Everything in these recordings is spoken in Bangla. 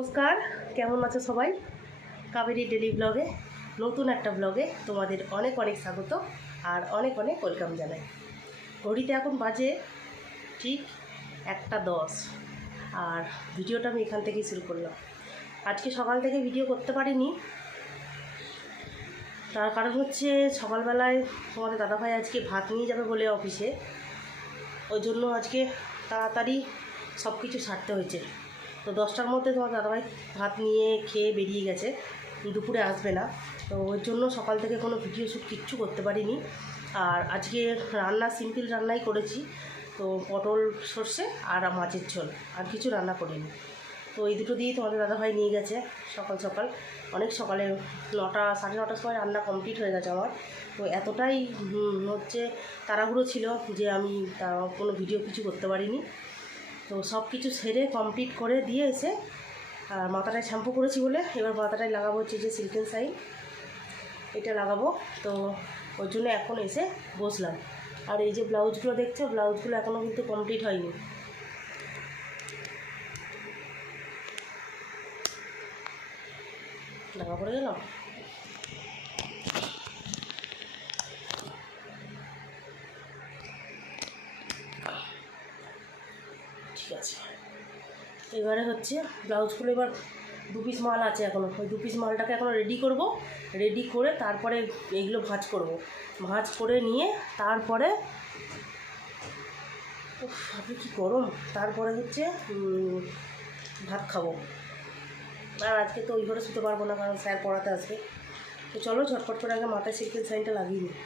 নমস্কার, কেমন আছো সবাই? কাবেরী ডেলি ব্লগে নতুন একটা ব্লগে তোমাদের অনেক অনেক স্বাগত আর অনেক অনেক ওয়েলকাম জানাই। ঘড়িতে এখন বাজে ঠিক 1:10 আর ভিডিওটা আমি এখান থেকেই শুরু করলাম। আজকে সকাল থেকে ভিডিও করতে পারিনি, তার কারণ হচ্ছে সকালবেলায় তোমাদের দাদাভাই আজকে ভাত নিয়ে যাবে বলে অফিসে, ওই জন্য আজকে তাড়াতাড়ি সব কিছু ছাড়তে হয়েছে। তো 10টার মধ্যে তোমার দাদাভাই ভাত নিয়ে খেয়ে বেরিয়ে গেছে, দুপুরে আসবে না। তো ওই জন্য সকাল থেকে কোনো ভিডিও শ্যুট কিচ্ছু করতে পারিনি। আর আজকে রান্না সিম্পল রান্নাই করেছি, তো পটল সর্ষে আর মাছের ঝোল, আর কিছু রান্না করিনি। তো এই দুটো দিয়েই তোমাদের দাদাভাই নিয়ে গেছে সকাল সকাল, অনেক সকালে 9টা 9:30টার সময় রান্না কমপ্লিট হয়ে গেছে আমার। তো এতটাই হচ্ছে তাড়াহুড়ো ছিল যে আমি কোনো ভিডিও কিছু করতে পারিনি। তো সব কিছু সেরে কমপ্লিট করে দিয়ে এসে আর মাথাটায় শ্যাম্পু করেছি বলে এবার মাথাটায় লাগাবো হচ্ছে যে সিল্কেন শাইন, এটা লাগাবো। তো ওই জন্য এখন এসে বসলাম। আর এই যে ব্লাউজগুলো দেখছো, ব্লাউজগুলো এখনও কিন্তু কমপ্লিট হয়নি। লাগা পড়ে গেলাম। ঠিক আছে, এবারে হচ্ছে ব্লাউজগুলো এবার 2 পিস মাল আছে এখনও, ওই 2 পিস মালটাকে এখনও রেডি করব। রেডি করে তারপরে এইগুলো ভাঁজ করব, ভাঁজ করে নিয়ে তারপরে আপনি কী গরম, তারপরে হচ্ছে ভাত খাবো। আর আজকে তো ওই ঘরে শুতে পারবো না, কারণ স্যার পড়াতে আসবে। তো চলো ঝটপট করে আগে মাথায় সিল্কেন শাইনটা লাগিয়ে নিই।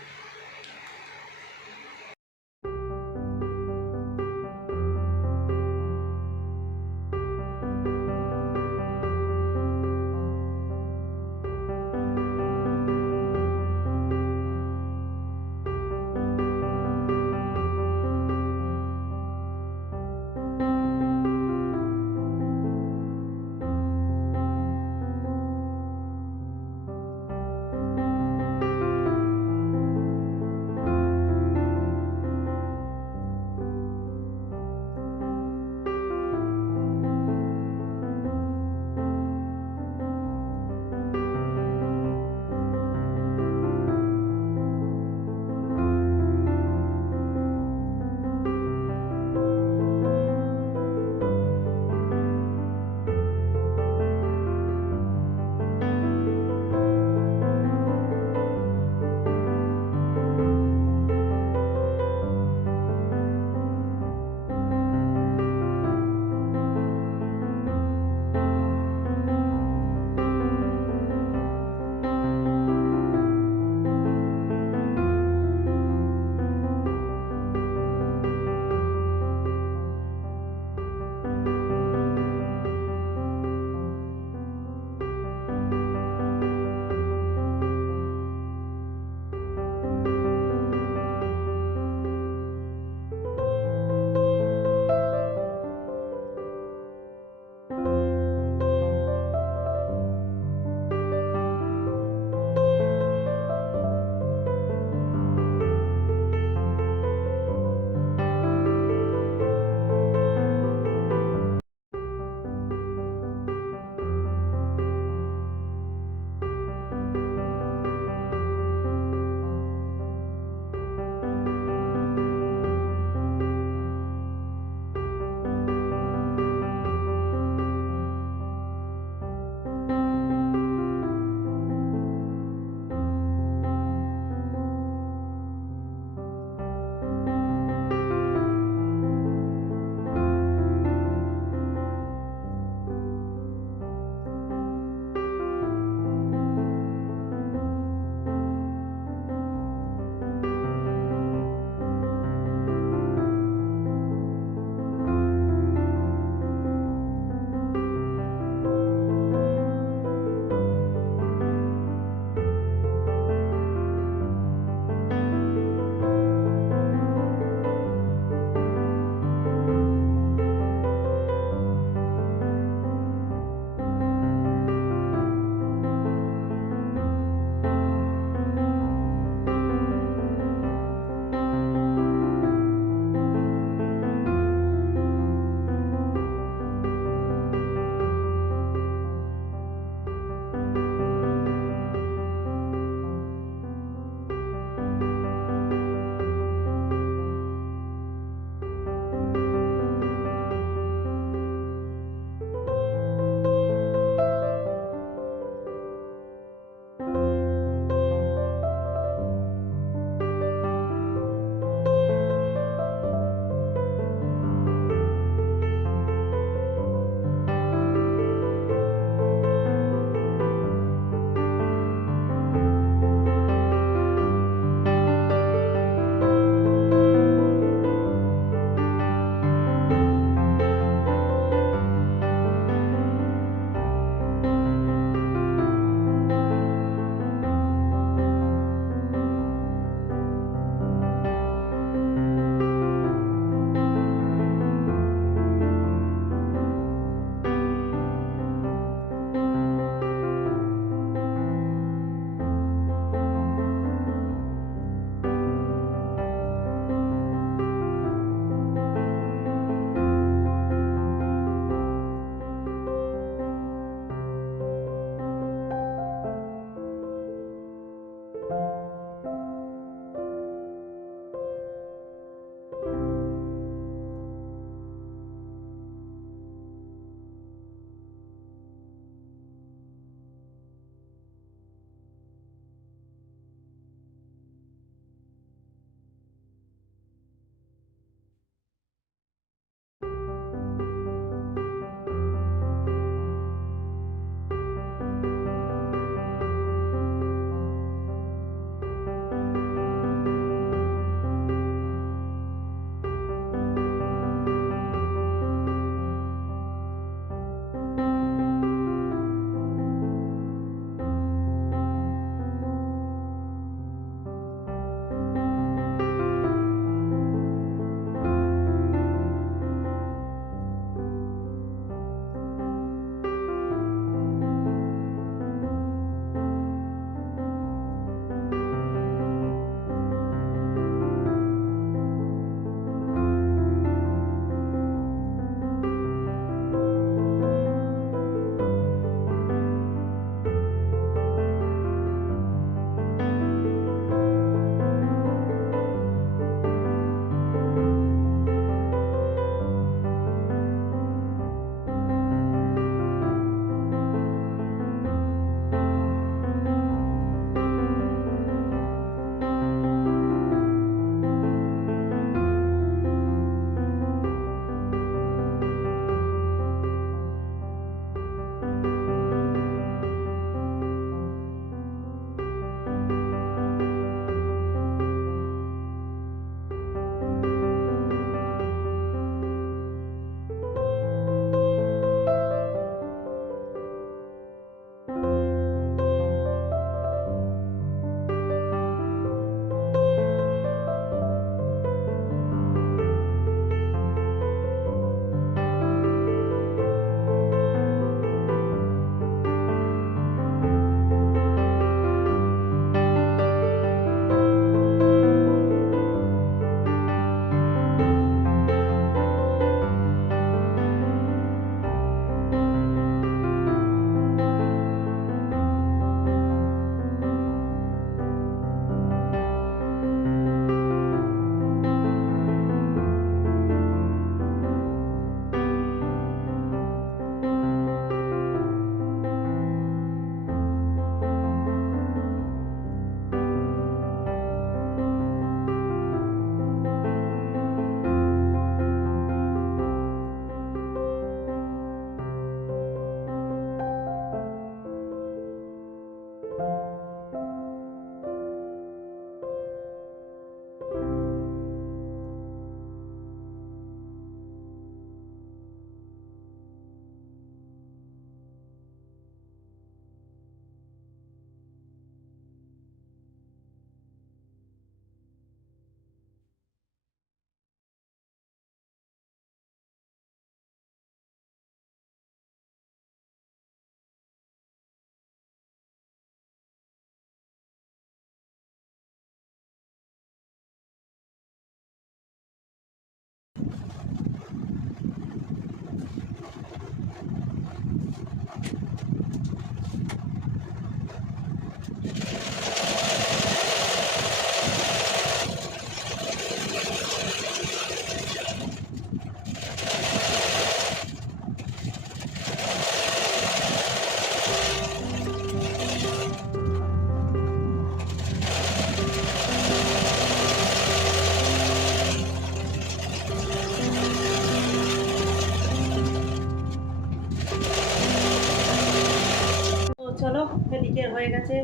চলো, এদিকে হয়ে গেছে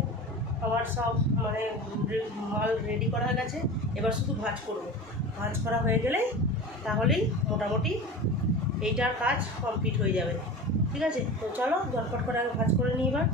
আমার সব মানে মাল রেডি করা হয়ে গেছে। এবার শুধু ভাঁজ করব। ভাঁজ করা হয়ে গেলেই তাহলেই মোটামুটি এইটার কাজ কমপ্লিট হয়ে যাবে। ঠিক আছে, তো চলো ঝটপট করে আগে ভাঁজ করে নিই এবার।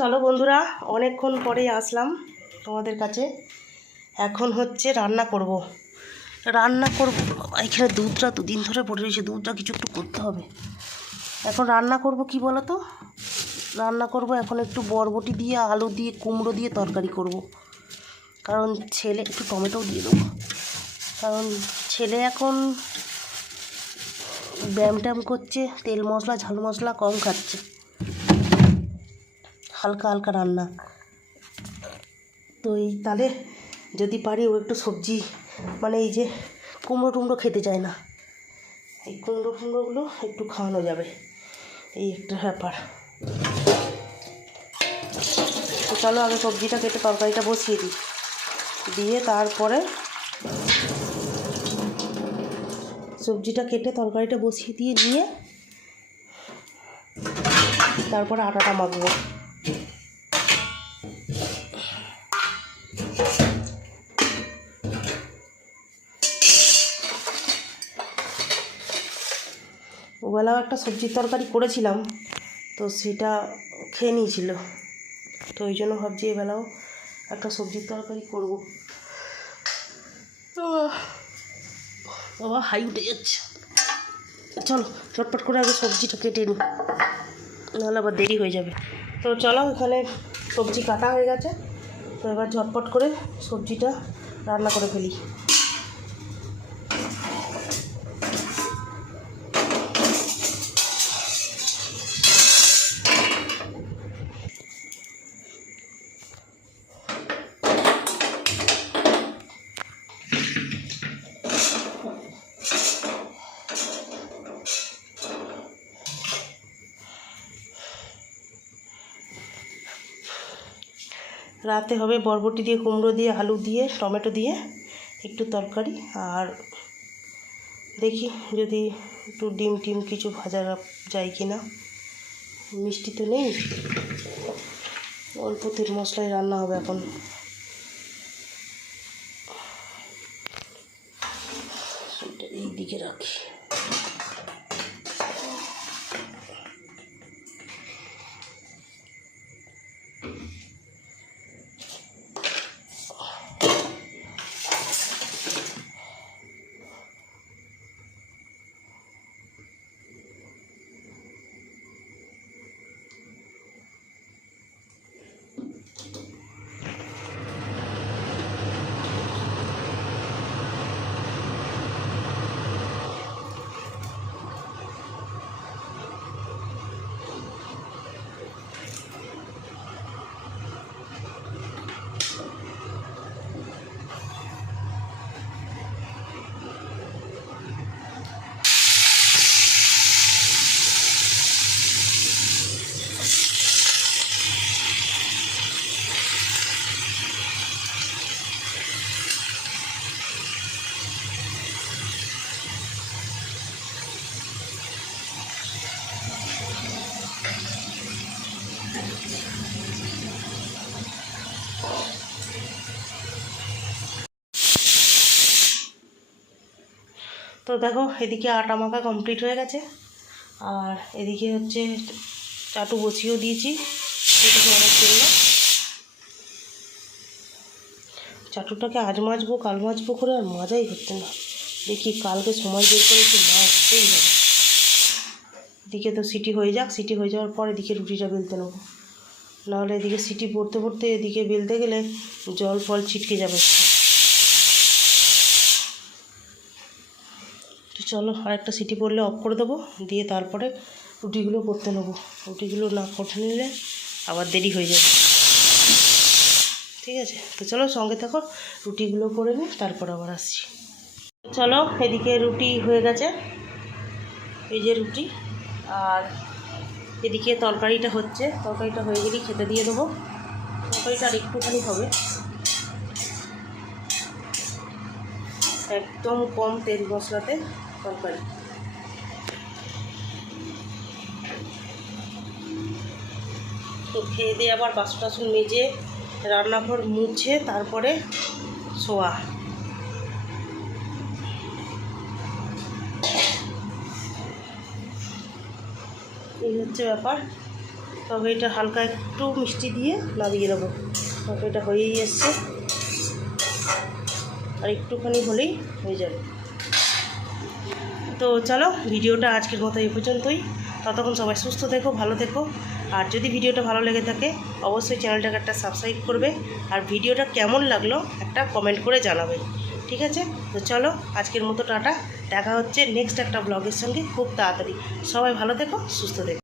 চলো বন্ধুরা, অনেকক্ষণ পরেই আসলাম তোমাদের কাছে। এখন হচ্ছে রান্না করব। এখানে দুধটা দুদিন ধরে পড়ে রয়েছে, দুধটা কিছু একটু করতে হবে। এখন রান্না করব কি বলো তো, রান্না করব এখন একটু বরবটি দিয়ে, আলু দিয়ে, কুমড়ো দিয়ে তরকারি করব। কারণ ছেলে, একটু টমেটো দিয়ে দেবো, কারণ ছেলে এখন ব্যায়াম ট্যাম করছে, তেল মশলা ঝাল মশলা কম খাচ্ছে, হালকা হালকা রান্না। তো এই তাহলে যদি পারি ও একটু সবজি, মানে এই যে কুমড়ো টুমড়ো খেতে চায় না, এই কুমড়ো টুমড়োগুলো একটু খাওয়ানো যাবে, এই একটা ব্যাপার। তো চলো আগে সবজিটা কেটে তরকারিটা বসিয়ে দিই, দিয়ে তারপরে সবজিটা কেটে তরকারিটা বসিয়ে দিয়ে নিয়ে তারপরে আটাটা মাখবো। ওবেলাও একটা সবজির তরকারি করেছিলাম, তো সেটা খেয়ে নিয়েছিল, তো ওই জন্য ভাবছি এবেলাও একটা সবজির তরকারি করবো। বাবা হাই উঠে যাচ্ছে। চলো চটপট করে আগে সবজিটা কেটে নিই, নাহলে আবার দেরি হয়ে যাবে। তো চলো, এখানে সবজি কাটা হয়ে গেছে, তো এবার ঝটপট করে সবজিটা রান্না করে ফেলি। রাতে হবে বরবটি দিয়ে, কুমড়ো দিয়ে, আলু দিয়ে, টমেটো দিয়ে একটু তরকারি, আর দেখি যদি একটু ডিম টিম কিছু ভাজা যায় কি না। মিষ্টি তো নেই, অল্প তেল মশলায় রান্না হবে এখন। এই দিকে রাখি। তো দেখো এদিকে আটা মাখা কমপ্লিট হয়ে গেছে, আর এদিকে হচ্ছে চাটু বসিয়েও দিয়েছি। এদিকে অনেক জন্য চাটুটাকে আজ মাজবো কাল মাজবো করে আর মাজাই হচ্ছে না। দেখি কালকে সময় বের করে একটু মাজতেই হবে। এদিকে তো সিটি হয়ে যাক, সিটি হয়ে যাওয়ার পর এদিকে রুটিটা বেলতে নেবো, নাহলে এদিকে সিটি পড়তে পড়তে এদিকে বেলতে গেলে জল ফল ছিটকে যাবে। তো চলো আরেকটা সিটি পড়লে অফ করে দেবো, দিয়ে তারপরে রুটিগুলো করতে নেবো। রুটিগুলো না করতে নিলে আবার দেরি হয়ে যাবে, ঠিক আছে? তো চলো সঙ্গে থাকো, রুটিগুলো করে নিই, তারপর আবার আসছি। চলো এদিকে রুটি হয়ে গেছে, এই যে রুটি, আর এদিকে তরকারিটা হচ্ছে। তরকারিটা হয়ে গেলেই খেতে দিয়ে দেবো। তরকারিটা আর একটুখানি হবে, একদম কম তেল মশলাতে তরকারি। তো খেয়ে দিয়ে আবার বাসন টাসন মেজে রান্নাঘর মুছে তারপরে শোয়া। এই হচ্ছে ব্যাপার। তো তরকারিটা হালকা একটু মিষ্টি দিয়ে নামিয়ে নেবো। তরকারিটা হয়েই এসছে, আর একটুখানি হলেই হয়ে যাবে। তো চলো, ভিডিওটা আজকের মতো এই পর্যন্তই। ততক্ষণ সবাই সুস্থ থেকো, ভালো থেকো। আর যদি ভিডিওটা ভালো লেগে থাকে অবশ্যই চ্যানেলটাকে একটা সাবস্ক্রাইব করবে, আর ভিডিওটা কেমন লাগলো একটা কমেন্ট করে জানাবে, ঠিক আছে? তো চলো, আজকের মতো টাটা। দেখা হচ্ছে নেক্সট একটা ব্লগের সঙ্গে খুব তাড়াতাড়ি। সবাই ভালো থেকো, সুস্থ থেকো।